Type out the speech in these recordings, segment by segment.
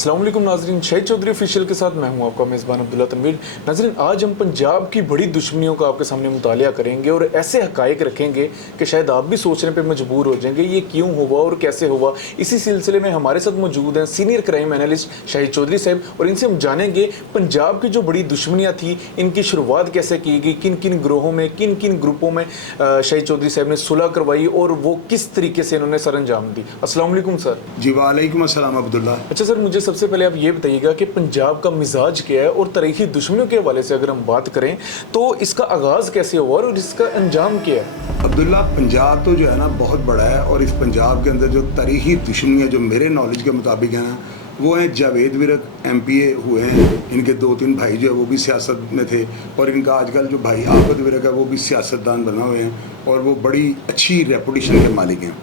अस्सलाम वालेकुम नाज़रीन, शहीद चौधरी ऑफिशियल के साथ मैं हूं आपका मेज़बान अब्दुल्ला तनवीर। नाज़रीन, आज हम पंजाब की बड़ी दुश्मनियों का आपके सामने मुतालिया करेंगे और ऐसे हक़ाइक़ रखेंगे कि शायद आप भी सोचने पे मजबूर हो जाएंगे ये क्यों हुआ और कैसे हुआ। इसी सिलसिले में हमारे साथ मौजूद हैं सीनियर क्राइम एनालिस्ट शहीद चौधरी साहब, और इनसे हम जानेंगे पंजाब की जो बड़ी दुश्मनियाँ थी इनकी शुरुआत कैसे की गई, किन किन ग्रोहों में, किन किन ग्रुपों में शहीद चौधरी साहब ने सुलह करवाई और वो किस तरीके से इन्होंने सर अंजाम दी। अस्सलाम वालेकुम सर। जी वालेकुम अस्सलाम अब्दुल्ला। अच्छा सर, मुझे सबसे पहले आप ये बताइएगा कि पंजाब का मिजाज क्या है और तारीखी दुश्मनियों के हवाले से अगर हम बात करें तो इसका आगाज़ कैसे हुआ और इसका अंजाम क्या है। अब्दुल्ला, पंजाब तो जो है ना बहुत बड़ा है और इस पंजाब के अंदर जो तारीखी दुश्मनियाँ जो मेरे नॉलेज के मुताबिक है ना वो हैं जावेद विरक MPA हुए हैं, इनके 2-3 भाई जो है वो भी सियासत में थे और इनका आजकल जो भाई आबद विरक है वो भी सियासतदान बना हुए हैं और वो बड़ी अच्छी रेपुटेशन के मालिक हैं।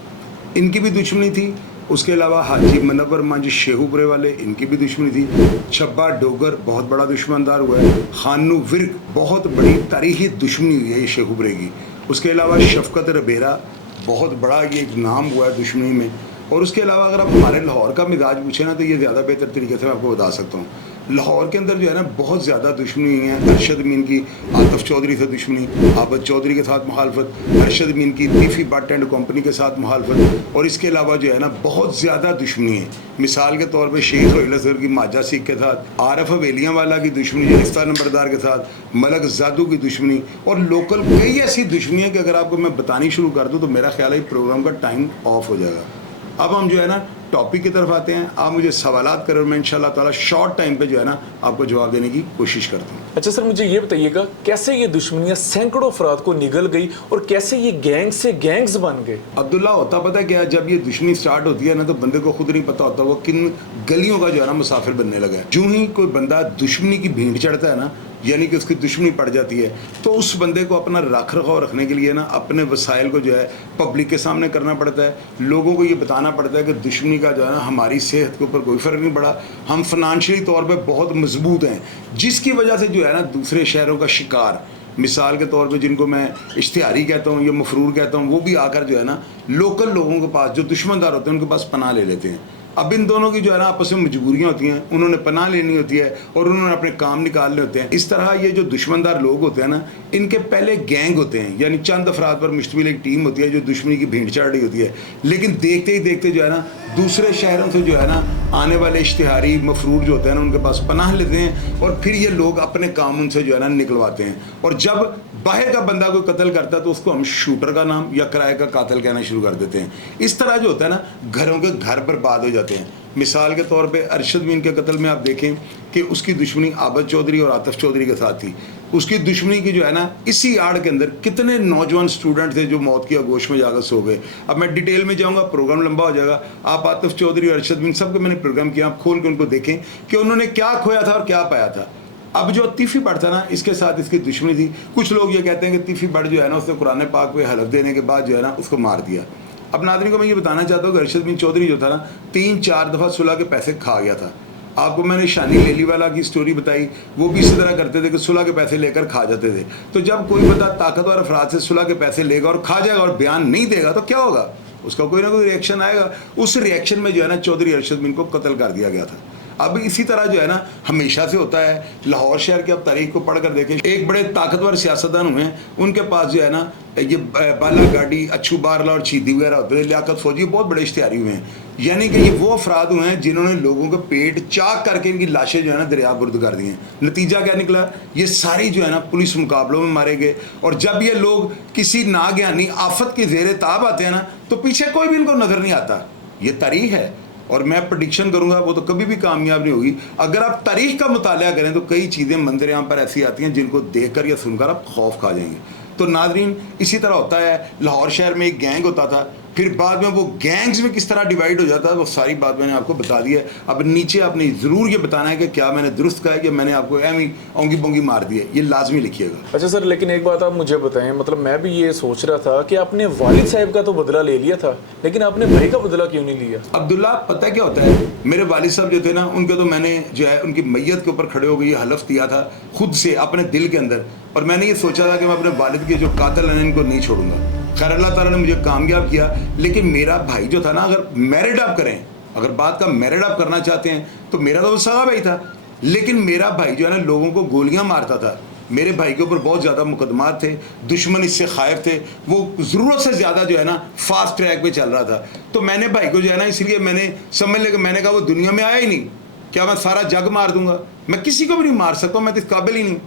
इनकी भी दुश्मनी थी। उसके अलावा हाजी मनव्वर मंज शेहूपुरे वाले, इनकी भी दुश्मनी थी। छब्बा डोगर बहुत बड़ा दुश्मनदार हुआ है। खानू विरक बहुत बड़ी तारीखी दुश्मनी हुई है ये शेहूपुरे की। उसके अलावा शफकत रबेरा बहुत बड़ा ये एक नाम हुआ है दुश्मनी में। और उसके अलावा अगर आप हमारे लाहौर का मिजाज पूछे ना तो ये ज़्यादा बेहतर तरीके से मैं आपको बता सकता हूँ। लाहौर के अंदर जो है ना बहुत ज़्यादा दुश्मनी हुई है। अरशद मीन की आतिफ चौधरी से दुश्मनी, आबद चौधरी के साथ मुखालफत, अरशद मीन की तीफी बट एंड कंपनी के साथ मुखालफत, और इसके अलावा जो है ना बहुत ज़्यादा दुश्मनी है। मिसाल के तौर पे शेख रोहिल असगर की माजा सिख के साथ, आरफ हवेलियाँ वाला की दुश्मनी, रिश्ता नंबरदार के साथ, मलक जादू की दुश्मनी, और लोकल कई ऐसी दुश्मनी है कि अगर आपको मैं बतानी शुरू कर दूँ तो मेरा ख्याल है प्रोग्राम का टाइम ऑफ हो जाएगा। अब हम जो है ना टॉपिक की तरफ आते हैं। आप मुझे सवालात करें और मैं इंशाल्लाह ताला शॉर्ट टाइम पे जो है ना आपको जवाब देने की कोशिश करता हूँ। अच्छा सर, मुझे ये बताइएगा कैसे ये दुश्मनियाँ सैकड़ों अफराद को निगल गई और कैसे ये गैंग से गैंग्स बन गए। अब्दुल्ला, होता पता क्या है, जब ये दुश्मनी स्टार्ट होती है ना तो बंदे को खुद नहीं पता होता वो किन गलियों का जो है ना मुसाफिर बनने लगा है। जो ही कोई बंदा दुश्मनी की भीड़ चढ़ता है ना, यानी कि उसकी दुश्मनी पड़ जाती है, तो उस बंदे को अपना रख रखाव रखने के लिए ना अपने वसाइल को जो है पब्लिक के सामने करना पड़ता है। लोगों को ये बताना पड़ता है कि दुश्मनी का जो है ना हमारी सेहत के ऊपर कोई फ़र्क नहीं पड़ा, हम फाइनेंशियली तौर पे बहुत मजबूत हैं, जिसकी वजह से जो है ना दूसरे शहरों का शिकार, मिसाल के तौर पे जिनको मैं इश्तिहारी कहता हूँ या मफरूर कहता हूँ, वो भी आकर जो है ना लोकल लोगों के पास जो दुश्मनदार होते हैं उनके पास पनाह ले लेते हैं। अब इन दोनों की जो है ना आपस में मजबूरियाँ होती हैं, उन्होंने पनाह लेनी होती है और उन्होंने अपने काम निकालने होते हैं। इस तरह ये जो दुश्मनदार लोग होते हैं ना, इनके पहले गैंग होते हैं, यानी चंद अफराद पर मुश्तमिल एक टीम होती है जो दुश्मनी की भीड़ चढ़ रही होती है। लेकिन देखते ही देखते जो है ना दूसरे शहरों से जो है ना आने वाले इश्तिहारी मफरूर जो होते हैं ना उनके पास पनाह लेते हैं और फिर ये लोग अपने काम उनसे जो है ना निकलवाते हैं। और जब बाहर का बंदा कोई कत्ल करता है तो उसको हम शूटर का नाम या किराए का कातिल कहना शुरू कर देते हैं। इस तरह जो होता है ना घरों के घर बर्बाद हो जाते हैं। मिसाल के तौर पे अरशद मीन के कत्ल में आप देखें कि उसकी दुश्मनी आबद चौधरी और आतिफ चौधरी के साथ थी। उसकी दुश्मनी की जो है ना इसी आड़ के अंदर कितने नौजवान स्टूडेंट थे जो मौत की आगोश में जाकर सो गए। अब मैं डिटेल में जाऊंगा, प्रोग्राम लंबा हो जाएगा। आप आतिफ चौधरी और अरशद मीन सबके मैंने प्रोग्राम किया, आप खोल के उनको देखें कि उन्होंने क्या खोया था और क्या पाया था। अब जो तीफी बट था ना इसके साथ इसकी दुश्मनी थी। कुछ लोग ये कहते हैं कि तीफी बट जो है ना उसने कुरान पाक पे हलफ देने के बाद जो है ना उसको मार दिया। अब नाज़रीन को मैं ये बताना चाहता हूँ कि अरशद बिन चौधरी जो था ना 3-4 दफ़ा सुलह के पैसे खा गया था। आपको मैंने शानी लेली वाला की स्टोरी बताई, वो भी इसी तरह करते थे कि सुलह के पैसे लेकर खा जाते थे। तो जब कोई बंदा ताकतवर अफराद से सुलह के पैसे लेगा और खा जाएगा और बयान नहीं देगा तो क्या होगा, उसका कोई ना कोई रिएक्शन आएगा। उस रिएक्शन में जो है ना चौधरी अरशद बिन को कत्ल कर दिया गया था। अब इसी तरह जो है ना हमेशा से होता है। लाहौर शहर की आप तारीख को पढ़ कर देखें, एक बड़े ताकतवर सियासतदान हुए हैं, उनके पास जो है ना ये बाला गाड़ी, अच्छू बारला और चीदी वगैरह होते हैं, लियाकत फौजी बहुत बड़े इश्तिहारी हुए हैं। यानी कि ये वो अफराद हुए हैं जिन्होंने लोगों के पेट चाक करके इनकी लाशें जो है ना दरिया बुर्द कर दी हैं। नतीजा क्या निकला, ये सारी जो है ना पुलिस मुकाबलों में मारे गए। और जब ये लोग किसी नागयानी आफत के ज़ेरे ताब आते हैं ना तो पीछे कोई भी इनको नज़र नहीं आता। ये तारीख है और मैं प्रेडिक्शन करूंगा वो तो कभी भी कामयाब नहीं होगी। अगर आप तारीख का मुतालिया करें तो कई चीज़ें मंदिर यहाँ पर ऐसी आती हैं जिनको देखकर या सुनकर आप खौफ खा जाएंगे। तो नाजरीन इसी तरह होता है। लाहौर शहर में एक गैंग होता था, फिर बाद में वो गैंग्स में किस तरह डिवाइड हो जाता है वो सारी बात मैंने आपको बता दी है। अब नीचे आपने ज़रूर ये बताना है कि क्या मैंने दुरुस्त कहा है कि मैंने आपको एम ओंगी बोंगी मार दी है, ये लाजमी लिखिएगा। अच्छा सर, लेकिन एक बात आप मुझे बताएं, मतलब मैं भी ये सोच रहा था कि आपने वालिद साहब का तो बदला ले लिया था लेकिन आपने भाई का बदला क्यों नहीं लिया। अब्दुल्ला, पता क्या होता है, मेरे वालिद साहब जो थे ना उनके तो मैंने जो है उनकी मैयत के ऊपर खड़े हो गई हलफ दिया था खुद से अपने दिल के अंदर, और मैंने ये सोचा था कि मैं अपने वालिद के जो कातिल हैं इनको नहीं छोड़ूंगा। खैर अल्लाह ताला ने मुझे कामयाब किया। लेकिन मेरा भाई जो था ना, अगर मैरिड आप करें اگر بات کا میرڈ اپ کرنا چاہتے ہیں تو میرا تو وہ سگا بھائی تھا، لیکن میرا بھائی جو ہے نا لوگوں کو گولیاں مارتا تھا، میرے بھائی کے اوپر بہت زیادہ مقدمات تھے، دشمن اس سے خائف تھے، وہ ضرورت سے زیادہ جو ہے نا فاسٹ ٹریک پہ چل رہا تھا. تو میں نے بھائی کو جو ہے نا اس لیے میں نے سمجھ لیا کہ میں نے کہا وہ دنیا میں آیا ہی نہیں، کیا میں سارا جگ مار دوں گا؟ میں کسی کو بھی نہیں مار سکتا ہوں، میں تو اس قابل ہی نہیں.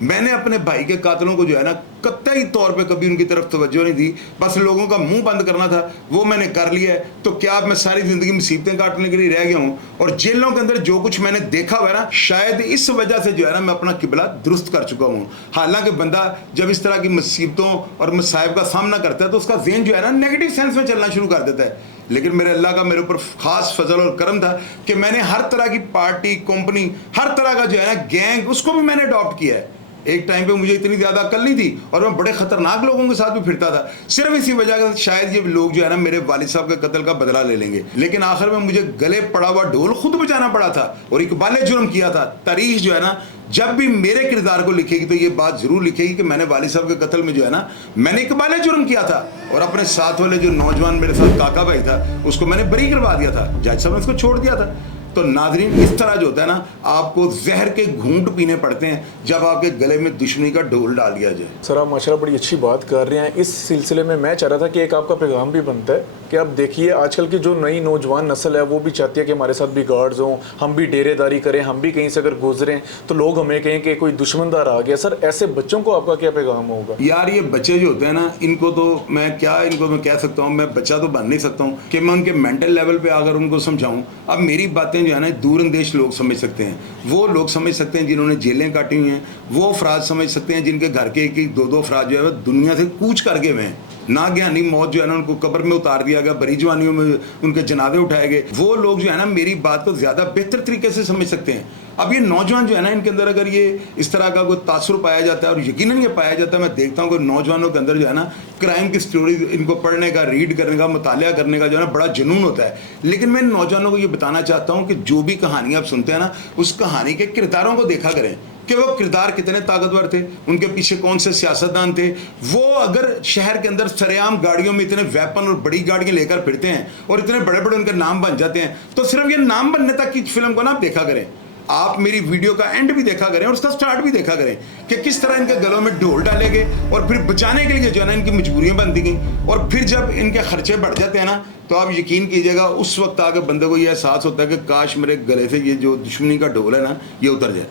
میں نے اپنے بھائی کے قاتلوں کو جو ہے نا قطعی طور پہ کبھی ان کی طرف توجہ نہیں دی، بس لوگوں کا منہ بند کرنا تھا، وہ میں نے کر لیا ہے. تو کیا اب میں ساری زندگی مصیبتیں کاٹنے کے لیے رہ گیا ہوں؟ اور جیلوں کے اندر جو کچھ میں نے دیکھا ہوا ہے نا، شاید اس وجہ سے جو ہے نا میں اپنا قبلہ درست کر چکا ہوں. حالانکہ بندہ جب اس طرح کی مصیبتوں اور مصائب کا سامنا کرتا ہے تو اس کا ذہن جو ہے نا نیگیٹو سینس میں چلنا شروع کر دیتا ہے. لیکن میرے اللہ کا میرے اوپر خاص فضل اور کرم تھا کہ میں نے ہر طرح کی پارٹی، کمپنی، ہر طرح کا جو ہے نا گینگ، اس کو بھی میں نے اڈاپٹ کیا ہے. ایک ٹائم پہ مجھے اتنی زیادہ عقل نہیں تھی اور میں بڑے خطرناک لوگوں کے ساتھ بھی پھرتا تھا، صرف اسی وجہ سے شاید یہ لوگ جو ہے نا میرے والد صاحب کے قتل کا بدلہ لے لیں گے. لیکن آخر میں مجھے گلے پڑا ہوا ڈھول خود بجانا پڑا تھا اور اقبال جرم کیا تھا. تاریخ جو ہے نا جب بھی میرے کردار کو لکھے گی تو یہ بات ضرور لکھے گی کہ میں نے والد صاحب کے قتل میں جو ہے نا میں نے اقبال جرم کیا تھا، اور اپنے ساتھ والے جو نوجوان میرے ساتھ کاکا بھائی تھا اس کو میں نے بری کروا دیا تھا، جج صاحب نے اس کو چھوڑ دیا تھا. تو ناظرین اس طرح جو ہوتا ہے نا آپ کو زہر کے گھونٹ پینے پڑتے ہیں جب آپ کے گلے میں دشمنی کا ڈھول ڈال دیا جائے. سر آپ ماشاءاللہ بڑی اچھی بات کر رہے ہیں. اس سلسلے میں چاہ رہا تھا کہ ایک آپ کا پیغام بھی بنتا ہے کہ آپ دیکھیے آج کل کی جو نئی نوجوان نسل ہے وہ بھی چاہتی ہے کہ ہمارے ساتھ بھی گارڈز ہوں، ہم بھی ڈیرے داری کریں، ہم بھی کہیں سے اگر گزریں تو لوگ ہمیں کہیں کہ کوئی دشمن دار آ گیا. سر ایسے بچوں کو آپ کا کیا پیغام ہوگا؟ یار یہ بچے جو ہوتے ہیں نا ان کو تو میں کہہ سکتا ہوں، میں بچہ تو بن نہیں سکتا ہوں کہ میں ان کے مینٹل لیول پہ اگر ان کو سمجھاؤں. اب میری باتیں جو ہے نا دور اندیش لوگ سمجھ سکتے ہیں، وہ لوگ سمجھ سکتے ہیں جنہوں نے جیلیں کاٹی ہوئی ہیں، وہ افراد سمجھ سکتے ہیں جن کے گھر کے ایک دو افراد جو ہے دنیا سے کوچ کر گئے ہوئے ہیں، ناگہانی موت جو ہے نا ان کو قبر میں اتار دیا گیا، بری جوانیوں میں ان کے جنازے اٹھائے گئے. وہ لوگ جو ہے نا میری بات کو زیادہ بہتر طریقے سے سمجھ سکتے ہیں. اب یہ نوجوان جو ہے نا ان کے اندر اگر یہ اس طرح کا کوئی تاثر پایا جاتا ہے، اور یقیناً یہ پایا جاتا ہے، میں دیکھتا ہوں کہ نوجوانوں کے اندر جو ہے نا کرائم کی سٹوریز ان کو پڑھنے کا، ریڈ کرنے کا، مطالعہ کرنے کا جو ہے نا بڑا جنون ہوتا ہے. لیکن میں نوجوانوں کو یہ بتانا چاہتا ہوں کہ جو بھی کہانی آپ سنتے ہیں نا اس کہانی کے کرداروں کو دیکھا کریں کہ وہ کردار کتنے طاقتور تھے، ان کے پیچھے کون سے سیاستدان تھے. وہ اگر شہر کے اندر سرعام گاڑیوں میں اتنے ویپن اور بڑی گاڑیاں لے کر پھرتے ہیں اور اتنے بڑے بڑے ان کے نام بن جاتے ہیں تو صرف یہ نام بننے تک کی فلم کو نا آپ دیکھا کریں. آپ میری ویڈیو کا اینڈ بھی دیکھا کریں اور اس کا سٹارٹ بھی دیکھا کریں کہ کس طرح ان کے گلوں میں ڈھول ڈالے گئے اور پھر بچانے کے لیے جو ہے نا ان کی مجبوریاں بنتی گئیں. اور پھر جب ان کے خرچے بڑھ جاتے ہیں نا تو آپ یقین کیجئے گا اس وقت آ کے بندے کو یہ احساس ہوتا ہے کہ کاش میرے گلے سے یہ جو دشمنی کا ڈھول ہے نا یہ اتر جائے.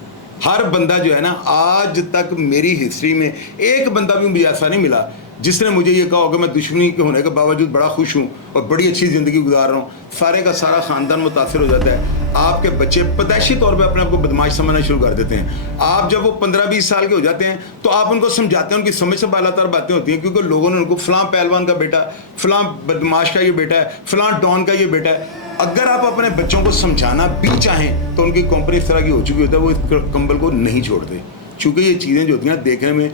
ہر بندہ جو ہے نا آج تک میری ہسٹری میں ایک بندہ بھی مجھے ایسا نہیں ملا جس نے مجھے یہ کہا ہو کہ میں دشمنی کے ہونے کے باوجود بڑا خوش ہوں اور بڑی اچھی زندگی گزار رہا ہوں. سارے کا سارا خاندان متاثر ہو جاتا ہے. آپ کے بچے پیدائشی طور پہ اپنے آپ کو بدماش سمجھنا شروع کر دیتے ہیں. آپ جب وہ 15-20 سال کے ہو جاتے ہیں تو آپ ان کو سمجھاتے ہیں، ان کی سمجھ سے بالا تر باتیں ہوتی ہیں کیونکہ لوگوں نے ان کو فلاں پہلوان کا بیٹا، فلاں بدماش کا یہ بیٹا ہے، فلاں ڈان کا یہ بیٹا ہے. اگر آپ اپنے بچوں کو سمجھانا بھی چاہیں تو ان کی کمپنی اس طرح کی ہو چکی ہوتی ہے وہ اس کمبل کو نہیں چھوڑتے. چونکہ یہ چیزیں جو ہوتی ہیں دیکھنے میں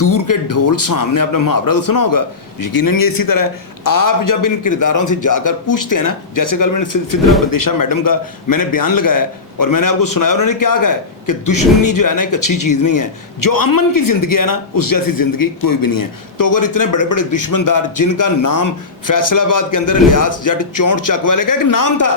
دور کے ڈھول سامنے، آپ نے محاورہ تو سنا ہوگا، یقیناً یہ اسی طرح ہے. آپ جب ان کرداروں سے جا کر پوچھتے ہیں نا، جیسے کل میں نے سدرا بدیشہ میڈم کا میں نے بیان لگایا ہے اور میں نے آپ کو سنایا، انہوں نے کیا کہا ہے کہ دشمنی جو ہے نا ایک اچھی چیز نہیں ہے، جو امن کی زندگی ہے نا اس جیسی زندگی کوئی بھی نہیں ہے. تو اگر اتنے بڑے بڑے دشمن دار جن کا نام فیصل آباد کے اندر الیاس جٹ چونٹ چک والے کا ایک نام تھا،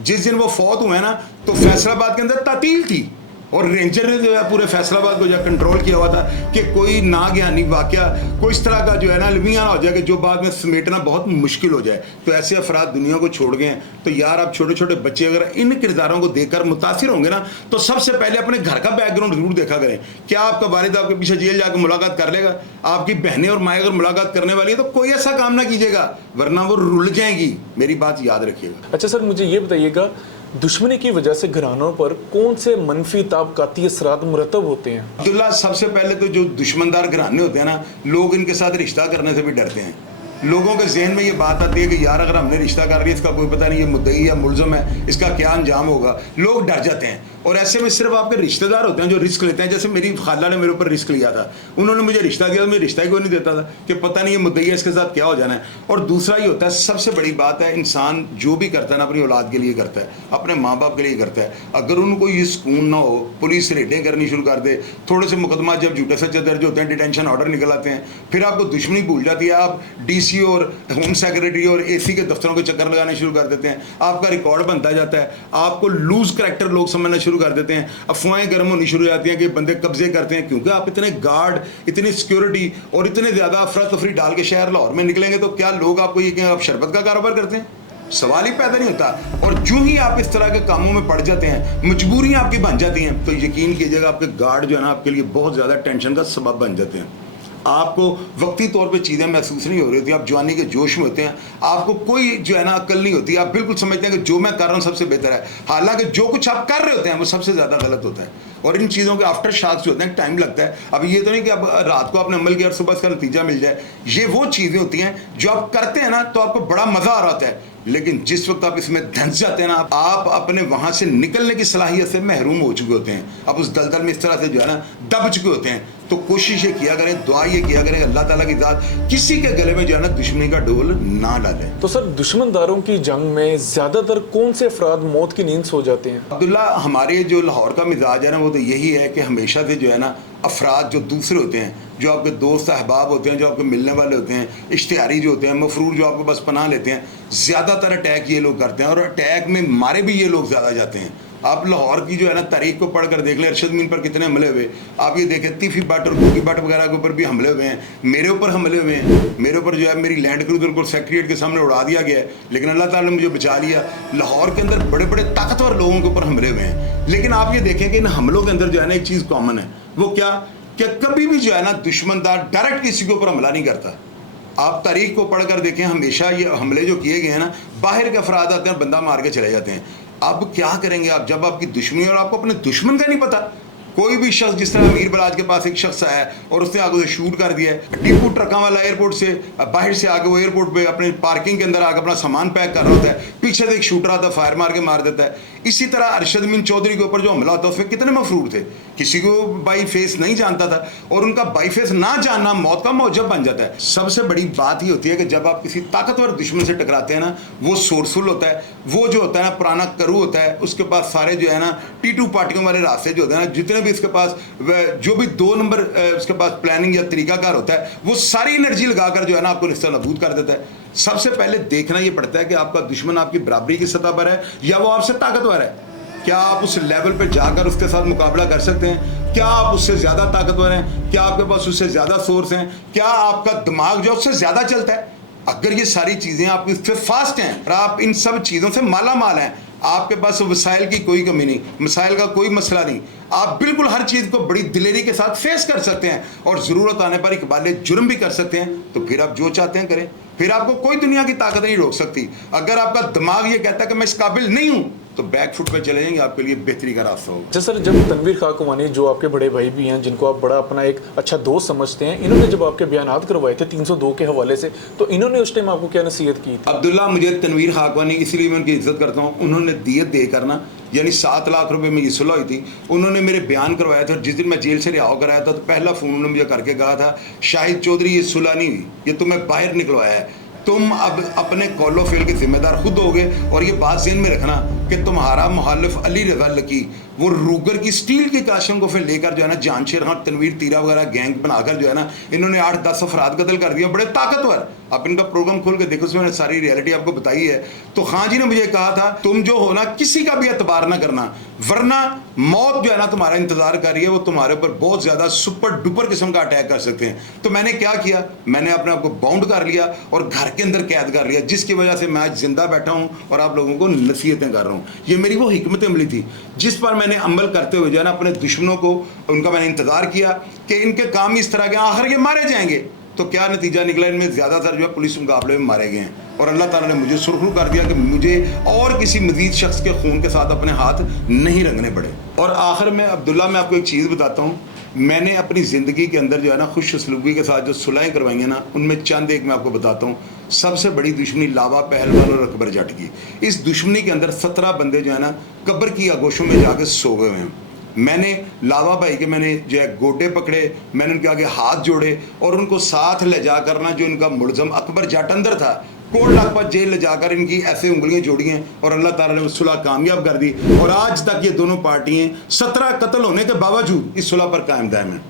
جس دن وہ فوت ہوئے نا تو فیصل آباد کے اندر تعطیل تھی اور رینجر نے جو ہے پورے فیصل آباد کو جو کنٹرول کیا ہوا تھا کہ کوئی ناگہانی واقعہ کوئی اس طرح کا جو ہے نا المیاں ہو جائے کہ جو بعد میں سمیٹنا بہت مشکل ہو جائے. تو ایسے افراد دنیا کو چھوڑ گئے ہیں. تو یار آپ چھوٹے چھوٹے بچے اگر ان کرداروں کو دیکھ کر متاثر ہوں گے نا تو سب سے پہلے اپنے گھر کا بیک گراؤنڈ ضرور دیکھا کریں. کیا آپ کا والد آپ کے پیچھے جیل جا کے ملاقات کر لے گا؟ آپ کی بہنیں اور مائیں اگر ملاقات کرنے والی ہیں تو کوئی ایسا کام نہ کیجیے گا ورنہ وہ رل جائیں گی. میری بات یاد رکھیے گا. اچھا سر مجھے یہ بتائیے گا دشمنی کی وجہ سے گھرانوں پر کون سے منفی طبقاتی اثرات مرتب ہوتے ہیں؟ عبداللہ سب سے پہلے تو جو دشمندار گھرانے ہوتے ہیں نا لوگ ان کے ساتھ رشتہ کرنے سے بھی ڈرتے ہیں. لوگوں کے ذہن میں یہ بات آتی ہے کہ یار اگر ہم نے رشتہ کر لیا اس کا کوئی پتہ نہیں یہ مدعی یا ملزم ہے، اس کا کیا انجام ہوگا. لوگ ڈر جاتے ہیں اور ایسے میں صرف آپ کے رشتہ دار ہوتے ہیں جو رسک لیتے ہیں. جیسے میری خالہ نے میرے اوپر رسک لیا تھا، انہوں نے مجھے رشتہ دیا تو میں رشتہ ہی کوئی نہیں دیتا تھا کہ پتہ نہیں یہ مدعی ہے اس کے ساتھ کیا ہو جانا ہے. اور دوسرا یہ ہوتا ہے سب سے بڑی بات ہے انسان جو بھی کرتا ہے نا اپنی اولاد کے لیے کرتا ہے، اپنے ماں باپ کے لیے کرتا ہے. اگر ان کو یہ سکون نہ ہو، پولیس ریڈیں کرنی شروع کر دے، تھوڑے سے مقدمات جب جھوٹے سچے درج ہوتے ہیں، ڈیٹینشن آرڈر نکل آتے ہیں، پھر آپ کو دشمنی بھول جاتی ہے. آپ ڈی किसी और होम सेक्रेटरी और एसी के दफ्तरों के चक्कर लगाने शुरू कर देते हैं, आपका रिकॉर्ड बनता जाता है, आपको लूज करैक्टर लोग समझना शुरू कर देते हैं, अफवाहें गर्म होनी शुरू हो जाती हैं कि बंदे कब्जे करते हैं, क्योंकि आप इतने गार्ड, इतनी सिक्योरिटी और इतने ज़्यादा अफरा तफरी डाल के शहर लाहौर में निकलेंगे तो क्या लोग आपको ये कहें आप शरबत का कारोबार करते हैं? सवाल ही पैदा नहीं होता। और जो ही आप इस तरह के कामों में पड़ जाते हैं, मजबूरियां आपकी बन जाती हैं, तो यकीन कीजिएगा आपके गार्ड जो है ना आपके लिए बहुत ज़्यादा टेंशन का सबब बन जाते हैं। आपको वक्ती तौर पे चीज़ें महसूस नहीं हो रही होती, आप जवानी के जोश में होते हैं, आपको कोई जो है ना अक्ल नहीं होती, आप बिल्कुल समझते हैं कि जो मैं कर रहा हूँ सबसे बेहतर है, हालांकि जो कुछ आप कर रहे होते हैं वो सबसे ज़्यादा गलत होता है। और इन चीज़ों के आफ्टर शॉक्स जो होते हैं टाइम लगता है। अब ये तो नहीं कि अब रात को आपने अमल किया और सुबह इसका नतीजा मिल जाए, ये वो चीज़ें होती हैं जो आप करते हैं ना तो आपको बड़ा मज़ा आ रहा होता है, लेकिन जिस वक्त आप इसमें धंस जाते हैं ना, आप अपने वहाँ से निकलने की सलाहियत से महरूम हो चुके होते हैं, आप उस दलदल में इस तरह से जो है ना दब चुके होते हैं। तो कोशिश ये किया करें, दुआ ये किया करें, अल्लाह ताला की ज़ात किसी के गले में जो है ना दुश्मनी का ढोल ना डालें। तो सर दुश्मनदारों की जंग में ज़्यादातर कौन से अफराद मौत की नींद सो जाते हैं? अब्दुल्ला, हमारे जो लाहौर का मिजाज है ना वो तो यही है कि हमेशा से जो है ना अफराद जो दूसरे होते हैं, जो आपके दोस्त अहबाब होते हैं, जो आपके मिलने वाले होते हैं, इश्तिहारी जो होते हैं, मफरूर जो आपके पास पनाह लेते हैं, ज़्यादातर अटैक ये लोग करते हैं और अटैक में मारे भी ये लोग ज़्यादा जाते हैं। आप लाहौर की जो है ना तारीख को पढ़ कर देख लें, अरशद मीन पर कितने हमले हुए, आप ये देखें तीफी बट और गुगी बट वगैरह के ऊपर भी हमले हुए हैं, मेरे ऊपर हमले हुए हैं, मेरे ऊपर जो है मेरी लैंड क्रूजर को सेक्रेटरीट के सामने उड़ा दिया गया है, लेकिन अल्लाह ताला ने मुझे बचा लिया। लाहौर के अंदर बड़े बड़े ताकतवर लोगों के ऊपर हमले हुए हैं, लेकिन आप ये देखें कि इन हमलों के अंदर जो है ना एक चीज़ कॉमन है, वो क्या कि कभी भी जो है ना दुश्मनदार डायरेक्ट किसी के ऊपर हमला नहीं करता। आप तारीख को पढ़ कर देखें, हमेशा ये हमले जो किए गए हैं ना, बाहर के अफराद आते हैं, बंदा मार के चले जाते हैं। अब क्या करेंगे आप जब आपकी दुश्मनी और आपको अपने दुश्मन का नहीं पता? कोई भी शख्स, जिस तरह मीर बलाज के पास एक शख्स आया और उसने आगे उसे शूट कर दिया है, टीपू ट्रका वाला एयरपोर्ट से बाहर से आके वो एयरपोर्ट पे अपने पार्किंग के अंदर आकर अपना सामान पैक कर रहा होता है, पीछे से एक शूटर आता है, फायर मार के मार देता है। इसी तरह अरशद मीन चौधरी के ऊपर जो हमला होता है उसमें कितने मफरूर थे, किसी को बाई फेस नहीं जानता था, और उनका बाई फेस ना जानना मौत का मौजब बन जाता है। सबसे बड़ी बात ही होती है कि जब आप किसी ताकतवर दुश्मन से टकराते हैं ना, वो सोर्सफुल होता है, वो जो होता है ना पुराना करू होता है, उसके पास सारे जो है ना टीटू पार्टियों वाले रास्ते जो होते हैं ना, जितने भी इसके पास जो भी 2 नंबर उसके पास प्लानिंग या तरीकाकार होता है, वो सारी एनर्जी लगाकर जो है ना आपको निस्तर नबूद कर देता है। सबसे पहले देखना ये पड़ता है कि आपका दुश्मन आपकी बराबरी की सतह पर है या वो आपसे ताकतवर है। क्या आप उस लेवल पे जाकर उसके साथ मुकाबला कर सकते हैं? क्या आप उससे ज़्यादा ताकतवर हैं? क्या आपके पास उससे ज़्यादा सोर्स हैं? क्या आपका दिमाग जो उससे ज़्यादा चलता है? अगर ये सारी चीज़ें आप इससे फास्ट हैं और आप इन सब चीज़ों से माला माल हैं, आपके पास वसाइल की कोई कमी नहीं, मसाइल का कोई मसला नहीं, आप बिल्कुल हर चीज़ को बड़ी दिलेरी के साथ फेस कर सकते हैं और ज़रूरत आने पर इकबाल जुर्म भी कर सकते हैं, तो फिर आप जो चाहते हैं करें, फिर आपको कोई दुनिया की ताकत नहीं रोक सकती। अगर आपका दिमाग ये कहता है कि मैं इस काबिल नहीं हूँ, तो बैक फुट पे चले जाएंगे, आपके लिए बेहतरी का रास्ता होगा। अच्छा सर, जब तनवीर खाकुवानी जो आपके बड़े भाई भी हैं, जिनको आप बड़ा अपना एक अच्छा दोस्त समझते हैं, इन्होंने जब आपके बयानात करवाए थे 302 के हवाले से, तो इन्होंने उस टाइम आपको क्या नसीहत की थी? अब्दुल्ला, मुझे तनवीर खाकुवानी इसलिए मैं उनकी इज्जत करता हूँ, उन्होंने दियत दे करना यानी 7 लाख रुपए में ये सुलह हुई थी, उन्होंने मेरे बयान करवाया था। जिस दिन मैं जेल से रिहा कराया था तो पहला फ़ोन उन्होंने मुझे करके कहा था, शाहिद चौधरी ये सुलह नहीं हुई, ये तुम्हें बाहर निकलवाया है, तुम अब अपने कौलो फेल के जिम्मेदार खुद होगे। और ये बात ज़हन में रखना कि तुम्हारा मुखालिफ अली रज़ा लकी वो रूगर की स्टील की काशन को फिर लेकर जो है ना जानशेर खान, तनवीर तीरा वगैरह गैंग बनाकर जो है ना इन्होंने 8-10 अफराद कत्ल कर दिया, बड़े ताकतवर। आप इनका प्रोग्राम खोल के देखो, उसमें सारी रियलिटी आपको बताई है। तो खान जी ने मुझे कहा था, तुम जो हो ना किसी का भी एतबार ना करना, वरना मौत जो है ना तुम्हारा इंतजार कर रही है, वो तुम्हारे ऊपर बहुत ज़्यादा सुपर डुपर किस्म का अटैक कर सकते हैं। तो मैंने क्या किया, मैंने अपने आप को बाउंड कर लिया और घर के अंदर कैद कर लिया, जिसकी वजह से मैं आज जिंदा बैठा हूँ और आप लोगों को नसीहतें कर रहा हूँ। ये मेरी वो हिकमत अमली थी जिस पर मैंने अमल करते हुए जो है ना अपने दुश्मनों को, उनका मैंने इंतज़ार किया कि इनके काम इस तरह के, आखिर ये मारे जाएंगे। तो क्या नतीजा निकला, इनमें ज़्यादातर जो है पुलिस मुकाबले में मारे गए हैं और अल्लाह ताला ने मुझे सुरखरू कर दिया कि मुझे और किसी मजीद शख्स के खून के साथ अपने हाथ नहीं रंगने पड़े। और आखिर में अब्दुल्ला, मैं आपको एक चीज़ बताता हूँ, मैंने अपनी ज़िंदगी के अंदर जो है ना खुश असलूबी के साथ जो सुलहें करवाई हैं ना, उनमें चंद एक मैं आपको बताता हूँ। सबसे बड़ी दुश्मनी लावा पहलवान और अकबर जट की। इस दुश्मनी के अंदर 17 बंदे जो है ना कब्र की आगोशों में जाके सो गए हैं। मैंने लावा भाई के मैंने जो है गोटे पकड़े, मैंने उनके आगे हाथ जोड़े और उनको साथ ले जा करना, जो इनका मुलजम अकबर जट अंदर था, कोट लखपत जेल ले जाकर इनकी ऐसे उंगलियां जोड़ी हैं और अल्लाह ताला ने सुलह कामयाब कर दी। और आज तक ये दोनों पार्टियां 17 कत्ल होने के बावजूद इस सुलह पर कायम दायम हैं।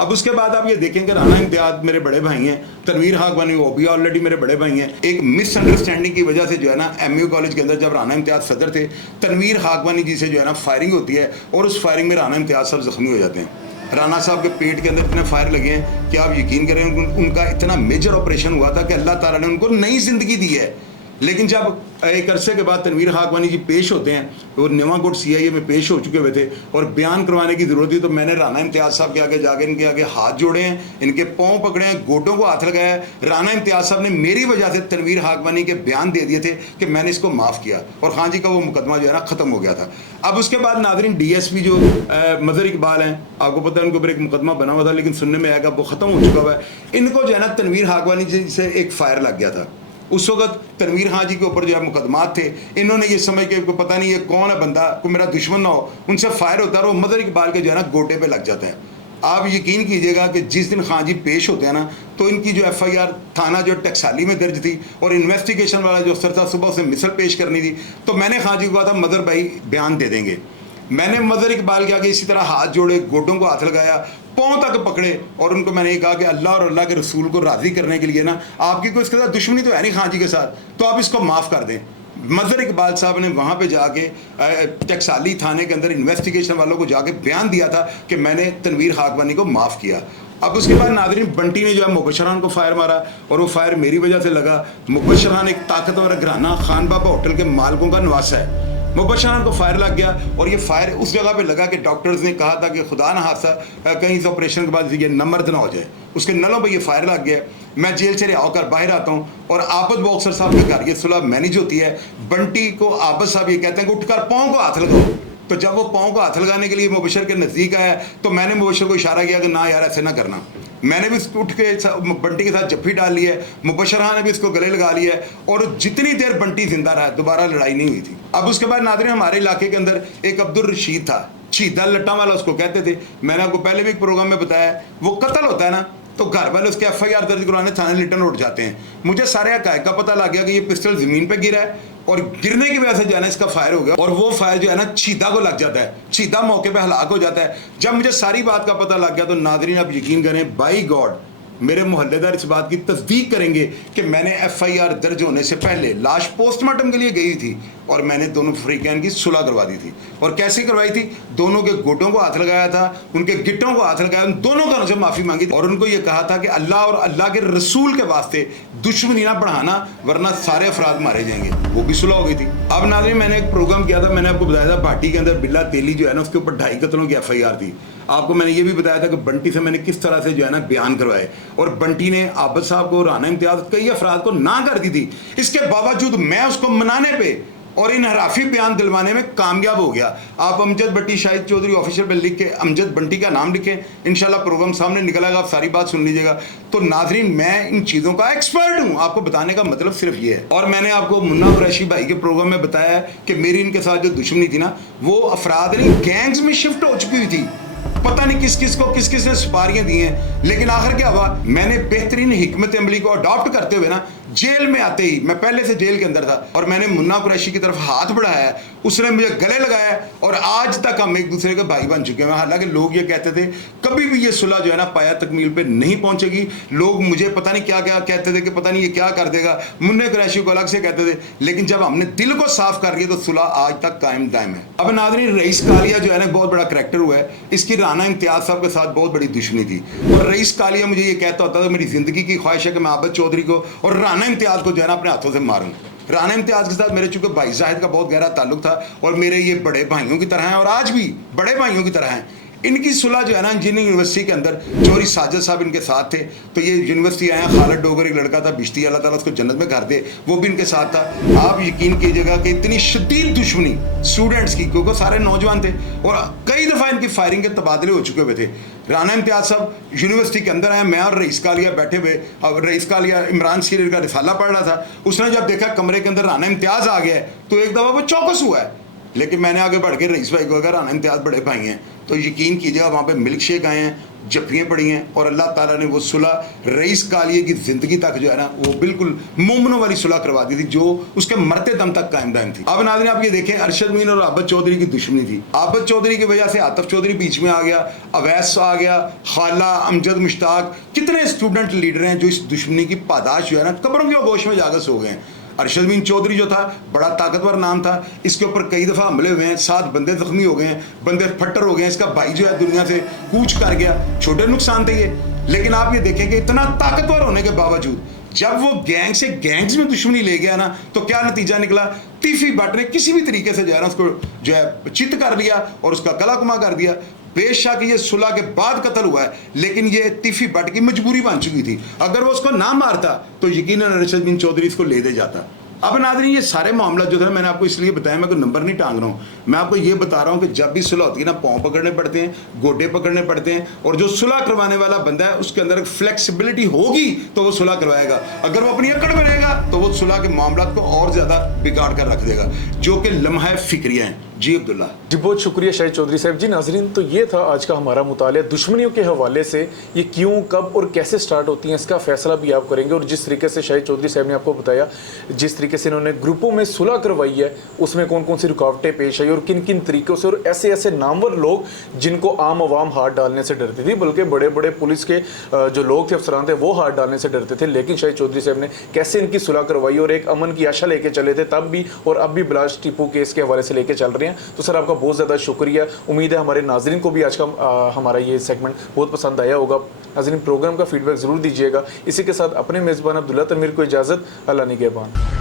اب اس کے بعد آپ یہ دیکھیں کہ رانا امتیاز میرے بڑے بھائی ہیں, تنویر حقانی وہ بھی آلریڈی میرے بڑے بھائی ہیں. ایک مس انڈرسٹینڈنگ کی وجہ سے جو ہے نا ایم یو کالج کے اندر جب رانا امتیاز صدر تھے, تنویر حقانی جی سے جو ہے نا فائرنگ ہوتی ہے اور اس فائرنگ میں رانا امتیاز صاحب زخمی ہو جاتے ہیں. رانا صاحب کے پیٹ کے اندر اتنے فائر لگے ہیں کہ آپ یقین کریں ان کا اتنا میجر آپریشن ہوا تھا کہ اللہ تعالیٰ نے ان کو نئی زندگی دی ہے. لیکن جب ایک عرصے کے بعد تنویر حقانی جی پیش ہوتے ہیں, وہ نیواں کوٹ سی آئی اے میں پیش ہو چکے ہوئے تھے اور بیان کروانے کی ضرورت تھی, تو میں نے رانا امتیاز صاحب کے آگے جا کے ان کے آگے ہاتھ جوڑے ہیں, ان کے پاؤں پکڑے ہیں, گوٹوں کو ہاتھ لگایا ہے. رانا امتیاز صاحب نے میری وجہ سے تنویر حقانی کے بیان دے دیے تھے کہ میں نے اس کو معاف کیا, اور خان جی کا وہ مقدمہ جو ہے نا ختم ہو گیا تھا. اب اس کے بعد ناظرین ڈی ایس پی جو مظہر اقبال ہیں, آپ کو پتہ ہے ان کے اوپر ایک مقدمہ بنا ہوا تھا لیکن سننے میں آئے گا وہ ختم ہو چکا ہوا ہے. ان کو جو ہے نا تنویر حقانی جی سے ایک فائر لگ گیا تھا. اس وقت تنویر خان جی کے اوپر جو ہے مقدمات تھے, انہوں نے یہ سمجھ کے پتہ نہیں یہ کون ہے بندہ, کوئی میرا دشمن نہ ہو, ان سے فائر ہوتا ہے اور وہ مظہر اقبال کے جو ہے نا گوٹے پہ لگ جاتا ہے. آپ یقین کیجئے گا کہ جس دن خان جی پیش ہوتے ہیں نا تو ان کی جو ایف آئی آر تھانہ جو ٹکسالی میں درج تھی اور انویسٹیگیشن والا جو افسر تھا صبح اسے مثل پیش کرنی تھی, تو میں نے خان جی کو کہا تھا مظہر بھائی بیان دے دیں گے. میں نے مظہر اقبال کے آگے اسی طرح ہاتھ جوڑے, گوٹوں کو ہاتھ لگایا, پاؤں تک پکڑے, اور ان کو میں نے یہ کہا کہ اللہ اور اللہ کے رسول کو راضی کرنے کے لیے نا آپ کی کوئی اس کے ساتھ دشمنی تو ہے نہیں خان جی کے ساتھ, تو آپ اس کو معاف کر دیں. مظہر اقبال صاحب نے وہاں پہ جا کے ٹکسالی تھانے کے اندر انویسٹیگیشن والوں کو جا کے بیان دیا تھا کہ میں نے تنویر حقانی کو معاف کیا. اب اس کے بعد ناظرین بنٹی نے جو ہے مبشر خان کو فائر مارا اور وہ فائر میری وجہ سے لگا. مبشر خان ایک طاقتور گھرانہ خان بابا ہوٹل کے مالکوں کا نواسا ہے. مبشر خان کو فائر لگ گیا اور یہ فائر اس جگہ پہ لگا کہ ڈاکٹرز نے کہا تھا کہ خدا نہ حادثہ کہیں اس آپریشن کے بعد یہ نمرد نہ ہو جائے, اس کے نلوں پہ یہ فائر لگ گیا. میں جیل سے رہا ہو کر باہر آتا ہوں اور آپت باکسر صاحب کے گھر یہ صلح مینیج ہوتی ہے. بنٹی کو آپت صاحب یہ کہتے ہیں کہ اٹھ کر پاؤں کو ہاتھ لگاؤ. تو جب وہ پاؤں کو ہاتھ لگانے کے لیے مبشر کے نزدیک آیا تو میں نے مبشر کو اشارہ کیا کہ نہ یار ایسے نہ کرنا. میں نے بھی اٹھ کے بنٹی کے ساتھ جفی ڈال لی ہے, مبشر خان نے بھی اس کو گلے لگا لیا ہے, اور جتنی دیر بنٹی زندہ رہا دوبارہ لڑائی نہیں ہوئی تھی. اب اس کے بعد ناظرین ہمارے علاقے کے اندر ایک عبدالرشید تھا, شیدہ لٹا والا اس کو کہتے تھے. میں نے آپ کو پہلے بھی ایک پروگرام میں بتایا, وہ قتل ہوتا ہے نا تو گھر والے اس کے ایف آئی آر درج کروانے تھانے لٹن اٹھ جاتے ہیں. مجھے سارے حقائق کا پتہ لگ گیا کہ یہ پسٹل زمین پہ گرا ہے اور گرنے کی وجہ سے جو ہے نا اس کا فائر ہو گیا, اور وہ فائر جو ہے نا چیدہ کو لگ جاتا ہے, چیدہ موقع پہ ہلاک ہو جاتا ہے. جب مجھے ساری بات کا پتہ لگ گیا تو ناظرین آپ یقین کریں بائی گاڈ میرے محلے دار اس بات کی تصدیق کریں گے کہ میں نے ایف آئی آر درج ہونے سے پہلے لاش پوسٹ مارٹم کے لیے گئی تھی اور میں نے دونوں فریقین کی صلح کروا دی تھی. اور کیسے کروائی تھی؟ دونوں کے گوٹوں کو ہاتھ لگایا تھا, ان کے گٹوں کو ہاتھ لگایا, ان دونوں کا ان سے معافی مانگی اور ان کو یہ کہا تھا کہ اللہ اور اللہ کے رسول کے واسطے دشمنی نہ بڑھانا ورنہ سارے افراد مارے جائیں گے. وہ بھی صلح ہو گئی تھی. اب ناظرین میں نے ایک پروگرام کیا تھا, میں نے آپ کو بتایا تھا بھاٹی کے اندر بلا تیلی جو ہے نا اس کے اوپر 2.5 قتلوں کی ایف آئی آر تھی. آپ کو میں نے یہ بھی بتایا تھا کہ بنٹی سے میں نے کس طرح سے جو ہے نا بیان کروائے, اور بنٹی نے عابد صاحب کو, رانا امتیاز, کئی افراد کو نہ کر دی تھی. اس کے باوجود میں اس کو منانے پہ اور انحرافی بیان دلوانے میں کامیاب ہو گیا. آپ امجد بٹی شاہد چودھری آفیشیل پہ لکھ کے امجد بنٹی کا نام لکھیں, انشاءاللہ پروگرام سامنے نکلے گا, آپ ساری بات سن لیجیے گا. تو ناظرین میں ان چیزوں کا ایکسپرٹ ہوں, آپ کو بتانے کا مطلب صرف یہ ہے. اور میں نے آپ کو منا قریشی بھائی کے پروگرام میں بتایا ہے کہ میری ان کے ساتھ جو دشمنی تھی نا وہ افراد نہیں گینگز میں شفٹ ہو چکی ہوئی تھی. پتہ نہیں کس کس کو کس کس نے سپاریاں دی ہیں, لیکن آخر کیا ہوا, میں نے بہترین حکمت عملی کو اڈاپٹ کرتے ہوئے نا جیل میں آتے ہی, میں پہلے سے جیل کے اندر تھا, اور میں نے منا قریشی کی طرف ہاتھ بڑھایا ہے, اس نے مجھے گلے لگایا اور آج تک ہم ایک دوسرے کے بھائی بن چکے ہیں. حالانکہ لوگ یہ کہتے تھے کبھی بھی یہ صلح جو ہے نا پایا تکمیل پہ نہیں پہنچے گی. لوگ مجھے پتہ نہیں کیا کیا کہتے تھے کہ پتہ نہیں یہ کیا کر دے گا, منا قریشی کو الگ سے کہتے تھے, لیکن جب ہم نے دل کو صاف کر لیا تو صلح آج تک قائم دائم ہے. اب ناظرین رئیس کالیا جو ہے نا بہت بڑا کریکٹر ہوا ہے, اس کی رانا امتیاز صاحب کے ساتھ بہت بڑی دشمنی تھی, اور رئیس کالیا مجھے یہ کہتا ہوتا تھا میری زندگی کی خواہش ہے کہ میں عابد چودھری کو اور رانا امتیاز کو جو ہے نا اپنے ہاتھوں سے ماروں. رانا امتیاز کے ساتھ میرے چونکہ بھائی زاہد کا بہت گہرا تعلق تھا اور میرے یہ بڑے بھائیوں کی طرح ہیں اور آج بھی بڑے بھائیوں کی طرح ہیں. ان کی صلح جو ہے نا انجینئرنگ یونیورسٹی کے اندر جوہری ساجد صاحب ان کے ساتھ تھے, تو یہ یونیورسٹی آئے ہیں. خالد ڈوگر ایک لڑکا تھا بشتی, اللہ تعالیٰ اس کو جنت میں گھر دے, وہ بھی ان کے ساتھ تھا. آپ یقین کیجیے گا کہ اتنی شدید دشمنی اسٹوڈنٹس کی, کیونکہ سارے نوجوان تھے اور کئی دفعہ ان کی فائرنگ کے تبادلے ہو چکے ہوئے تھے. رانا امتیاز صاحب یونیورسٹی کے اندر آئے, میں اور رئیس کالیا بیٹھے ہوئے, اور رئیس کالیا عمران سیریر کا رسالہ پڑھ رہا تھا. اس نے جب دیکھا کمرے کے اندر رانا امتیاز آ گیا ہے تو ایک دفعہ وہ چوکس ہوا ہے, لیکن میں نے آگے بڑھ کے رئیس بھائی کو کہا رانا امتیاز بڑے بھائی ہیں, تو یقین کیجیے گا وہاں پہ ملک شیک آئے ہیں, जफ्फियाँ पड़ी हैं और अल्लाह ताला ने वो सुलह रईस कालिए की ज़िंदगी तक जो है ना वो बिल्कुल मोमनों वाली सुलह करवा दी थी जो उसके मरते दम तक कायम दायम थी। अब नाज़रीन आप ये देखें, अरशद मीर और आबद चौधरी की दुश्मनी थी। आबद चौधरी की वजह से आतिफ चौधरी बीच में आ गया, अवैस आ गया, खाला, अमजद मुश्ताक, कितने स्टूडेंट लीडर हैं जो इस दुश्मनी की पादाश जो है ना कब्रों के गोश में जाकर सो गए हैं। अरशद मीर चौधरी जो था बड़ा ताकतवर नाम था, इसके ऊपर कई दफ़ा हमले हुए हैं, 7 बंदे जख्मी हो गए हैं, बंदे फट्टर हो गए हैं, इसका भाई जो है दुनिया से कूच कर गया। छोटे नुकसान थे ये, लेकिन आप ये देखें कि इतना ताकतवर होने के बावजूद जब वो गैंग से गैंग्स में दुश्मनी ले गया ना तो क्या नतीजा निकला। तीफी भट्ट ने किसी भी तरीके से जो है ना उसको जो है चित कर लिया और उसका गला कुमा कर दिया। बेशक ये सुलह के बाद कत्ल हुआ है, लेकिन ये तीफी भट्ट की मजबूरी बन चुकी थी। अगर वो उसको ना मारता तो यकीनन अरशद बिन चौधरी इसको ले दे जाता। अब नाज़रीन ये सारे मामला जो है मैंने आपको इसलिए बताया, मैं कोई नंबर नहीं टांग रहा हूँ, मैं आपको ये बता रहा हूँ कि जब भी सुलह होती है ना पाँव पकड़ने पड़ते हैं, गोडे पकड़ने पड़ते हैं, और जो सुलह करवाने वाला बंदा है उसके अंदर फ्लेक्सिबिलिटी होगी तो वो सुलह करवाएगा। अगर वो अपनी अकड़ में रहेगा तो वो सुलह के मामला को और ज़्यादा बिगाड़ कर रख देगा, जो कि लम्हा फिक्रिया हैं। जी अब्दुल्ला जी, बहुत शुक्रिया शाहिद चौधरी साहब जी। नाजरीन तो ये था आज का हमारा मुतालिया दुश्मनियों के हवाले से, ये क्यों, कब और कैसे स्टार्ट होती हैं इसका फैसला भी आप करेंगे। और जिस तरीके से शाहिद चौधरी साहब ने आपको बताया जिस तरीके से इन्होंने ग्रुपों में सुलह करवाई है उसमें कौन कौन सी रुकावटें पेश आई और किन किन तरीक़ों से, और ऐसे ऐसे नामवर लोग जिनको आम आवाम हाथ डालने से डरती थी, बल्कि बड़े बड़े पुलिस के जो लोग थे, अफसरान थे, वो हाथ डालने से डरते थे, लेकिन शाहिद चौधरी साहब ने कैसे इनकी सुलह करवाई और एक अमन की आशा लेके चले थे तब भी, और अब भी ब्लास्ट टीपू केस के हवाले से लेके चल रहे हैं। तो सर आपका बहुत ज़्यादा शुक्रिया। उम्मीद है हमारे नाजरीन को भी आज का हमारा ये सेगमेंट बहुत पसंद आया होगा। नाजरीन प्रोग्राम का फीडबैक ज़रूर दीजिएगा। इसी के साथ अपने मेज़बान अब्दुल्ला तमीर को इजाज़त, अल्लाह निगहबान।